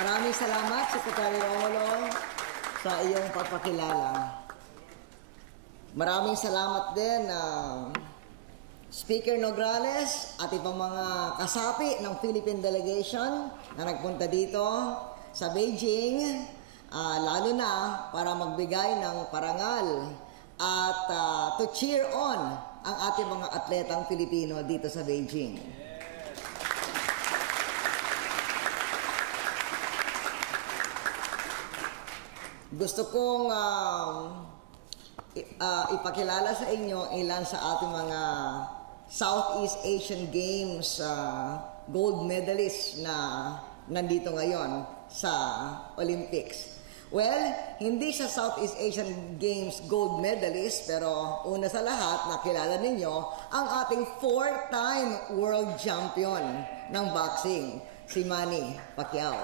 Maraming salamat, Secretary Romulo, sa iyong pagpakilala. Maraming salamat din, Speaker Nograles at ibang mga kasapi ng Philippine Delegation na nagpunta dito sa Beijing, lalo na para magbigay ng parangal at to cheer on ang ating mga atletang Pilipino dito sa Beijing. Gusto kong ipakilala sa inyo ilan sa ating mga Southeast Asian Games gold medalists na nandito ngayon sa Olympics. Well, hindi siya Southeast Asian Games gold medalist, pero una sa lahat, nakilala ninyo ang ating 4-time world champion ng boxing, si Manny Pacquiao.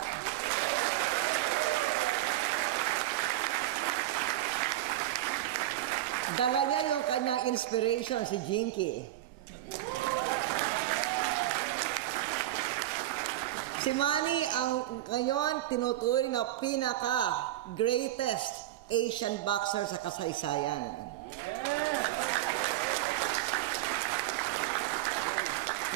Dala niya yung kanyang inspiration, si Jinky. Si Manny ang ngayon tinuturing na pinaka-greatest Asian boxer sa kasaysayan.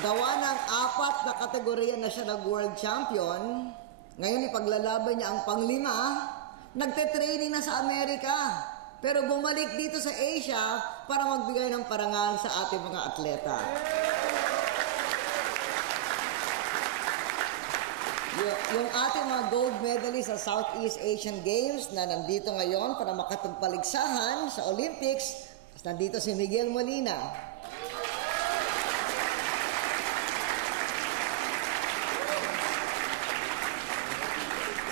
Gawa ng 4 na kategorya na siya nag-world champion, ngayon ipaglalaban niya ang pang-5, nagte-training na sa Amerika. Pero bumalik dito sa Asia para magbigay ng parangal sa ating mga atleta. Yung ating mga gold medalists sa Southeast Asian Games na nandito ngayon para makapagpaligsahan sa Olympics, nandito si Miguel Molina.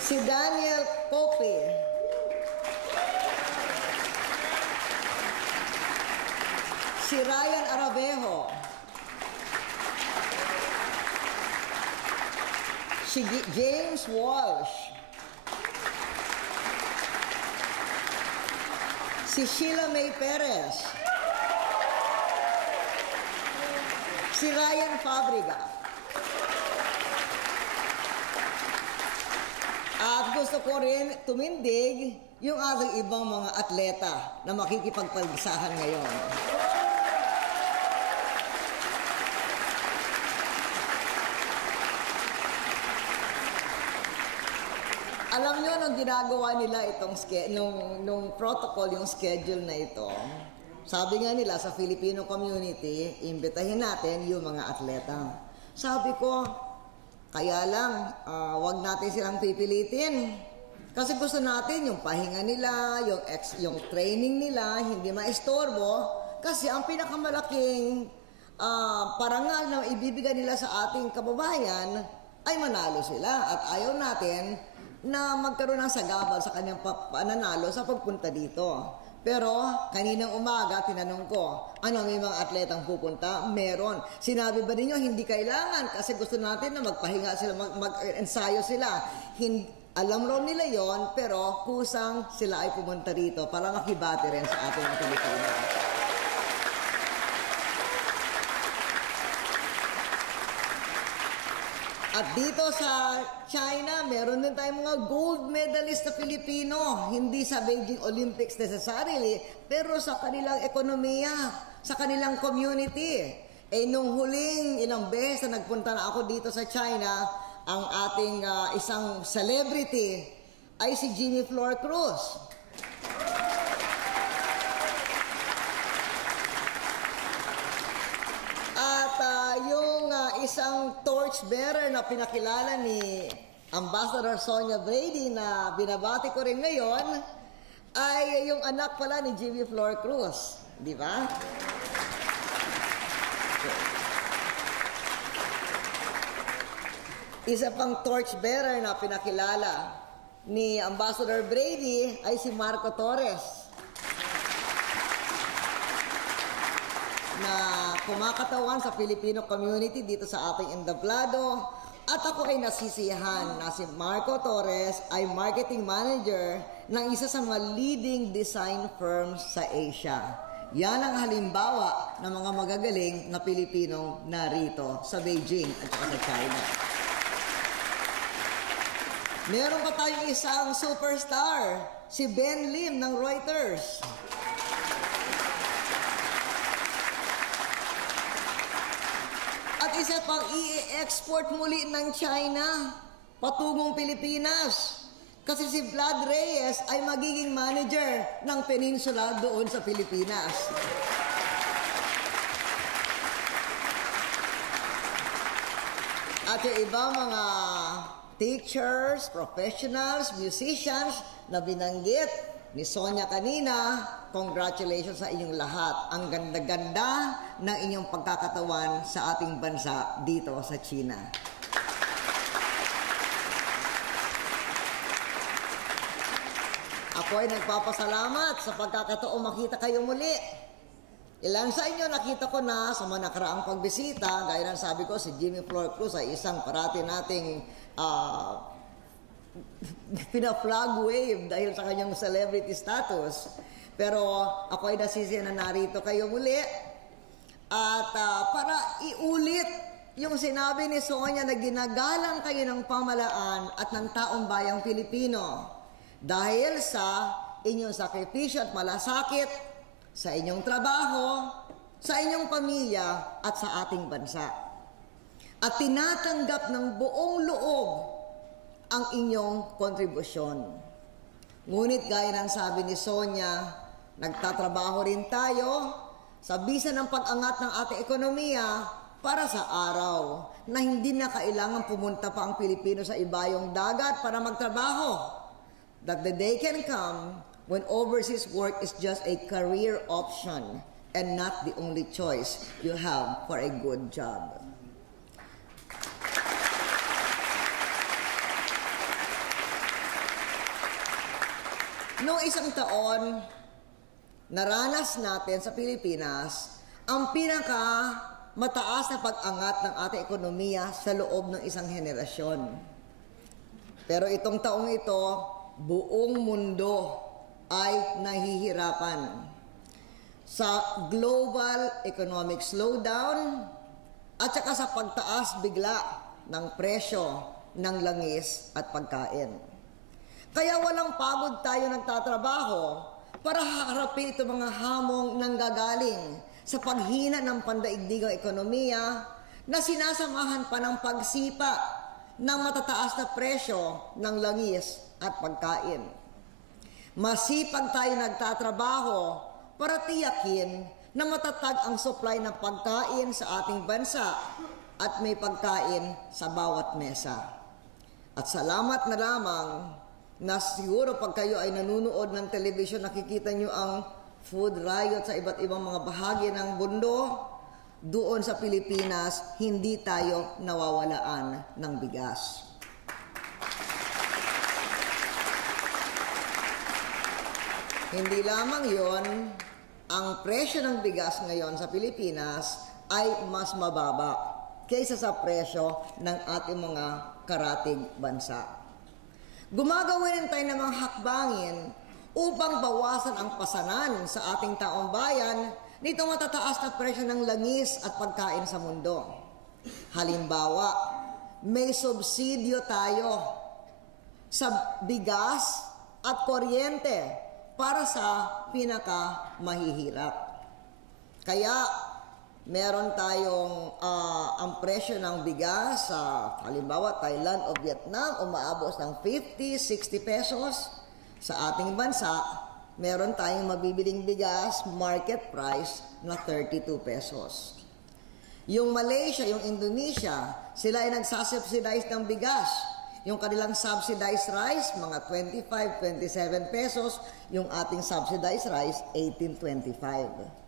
Si Daniel Pope. Si Ryan Aravejo, si James Walsh, si Sheila May Perez, si Ryan Fabriga. At gusto ko rin tumindig yung ating ibang mga atleta na makikipagpaligsahan ngayon. Alam nyo, nung ginagawa nila itong nung protocol, yung schedule na ito, sabi nga nila sa Filipino community, imbitahin natin yung mga atleta. Sabi ko, kaya lang, wag natin silang pipilitin. Kasi gusto natin yung pahinga nila, yung training nila, hindi maistorbo. Kasi ang pinakamalaking parangal na ibibigay nila sa ating kababayan ay manalo sila. At ayaw natin na magkaroon ng sagabal sa kanyang pananalo sa pagpunta dito. Pero kaninang umaga, tinanong ko, may mga atletang pupunta? Meron. Sinabi ba ninyo, hindi kailangan kasi gusto natin na magpahinga sila, mag-ensayo sila. Alam raw nila yon, pero kusang sila ay pumunta rito para makibati rin sa ating mga Pilipino. At dito sa China, meron din tayong mga gold medalist na Filipino. Hindi sa Beijing Olympics necessarily, pero sa kanilang ekonomiya, sa kanilang community. Nung huling ilang beses na nagpunta na ako dito sa China, ang ating isang celebrity ay si Jimmy Flor Cruz. At yung isang torchbearer na pinakilala ni Ambassador Sonia Brady na binabati ko rin ngayon ay yung anak pala ni Jimmy Flor Cruz. Di ba? Isa pang torchbearer na pinakilala ni Ambassador Brady ay si Marco Torres, na kumakatawan sa Filipino community dito sa ating entablado. At ako ay nasisiyahan na si Marco Torres ay marketing manager ng isa sa mga leading design firms sa Asia. Yan ang halimbawa ng mga magagaling na Pilipinong narito sa Beijing at sa China. Meron pa tayong isang superstar, si Ben Lim ng Reuters. At isa pang i-export muli ng China patungong Pilipinas. Kasi si Vlad Reyes ay magiging manager ng peninsula doon sa Pilipinas. At yung iba mga teachers, professionals, musicians na binanggit ni Sonia kanina, congratulations sa inyong lahat. Ang ganda-ganda ng inyong pagkakatawan sa ating bansa dito sa China. Ako ay nagpapasalamat sa pagkakataong makita kayo muli. Ilan sa inyo nakita ko na sa mga nakaraang pagbisita, gaya ng sabi ko, si Jimmy Flor Cruz ay isang parati nating pina-flag wave dahil sa kanyang celebrity status. Pero ako ay nasisiya na narito kayo muli. At para iulit yung sinabi ni Sonia na ginagalang kayo ng pamalaan at ng taong bayang Pilipino. Dahil sa inyong sakripisyo at malasakit, sa inyong trabaho, sa inyong pamilya at sa ating bansa. At tinatanggap ng buong loob ang inyong kontribusyon. Ngunit gaya ng sabi ni Sonia, nagtatrabaho rin tayo sa bisa ng pag-angat ng ating ekonomiya para sa araw na hindi na kailangan pumunta pa ang Pilipino sa ibayong dagat para magtrabaho. That the day can come when overseas work is just a career option and not the only choice you have for a good job. Noong isang taon, naranas natin sa Pilipinas ang mataas na pag-angat ng ating ekonomiya sa loob ng isang henerasyon. Pero itong taong ito, buong mundo ay nahihirapan sa global economic slowdown at saka sa pagtaas bigla ng presyo ng langis at pagkain. Kaya walang pagod tayo nagtatrabaho para haharapin itong mga hamong nanggagaling sa paghina ng pandaigdigang ekonomiya na sinasamahan pa ng pagsipa ng matataas na presyo ng langis at pagkain. Masipag tayo nagtatrabaho para tiyakin na matatag ang supply ng pagkain sa ating bansa at may pagkain sa bawat mesa. At salamat na lamang na siguro pag kayo ay nanunood ng television, nakikita nyo ang food riot sa iba't ibang mga bahagi ng mundo. Doon sa Pilipinas, hindi tayo nawawalaan ng bigas. Hindi lamang yon, ang presyo ng bigas ngayon sa Pilipinas ay mas mababa kaysa sa presyo ng ating mga karatig bansa. Gumagawin rin tayo ng mga hakbangin upang bawasan ang pasanan sa ating taong bayan nito matataas na presyo ng langis at pagkain sa mundo. Halimbawa, may subsidyo tayo sa bigas at kuryente para sa pinakamahihirap. Kaya meron tayong ang presyo ng bigas sa halimbawa Thailand o Vietnam umaabot ng 50, 60 pesos. Sa ating bansa, meron tayong mabibiling bigas market price na 32 pesos. Yung Malaysia, yung Indonesia, sila ay nagsasubsidize ng bigas. Yung kanilang subsidized rice, mga 25, 27 pesos. Yung ating subsidized rice, 18.25.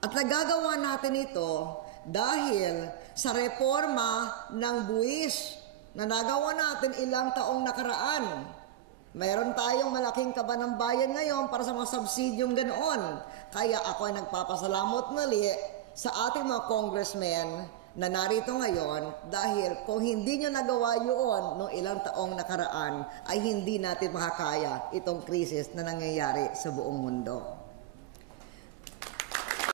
At nagagawa natin ito dahil sa reforma ng buwis na nagawa natin ilang taong nakaraan. Mayroon tayong malaking kaba ng bayan ngayon para sa mga subsidyong ganoon. Kaya ako ay nagpapasalamat muli sa ating mga congressmen na narito ngayon dahil kung hindi nyo nagawa yun noong ilang taong nakaraan ay hindi natin makakaya itong krisis na nangyayari sa buong mundo.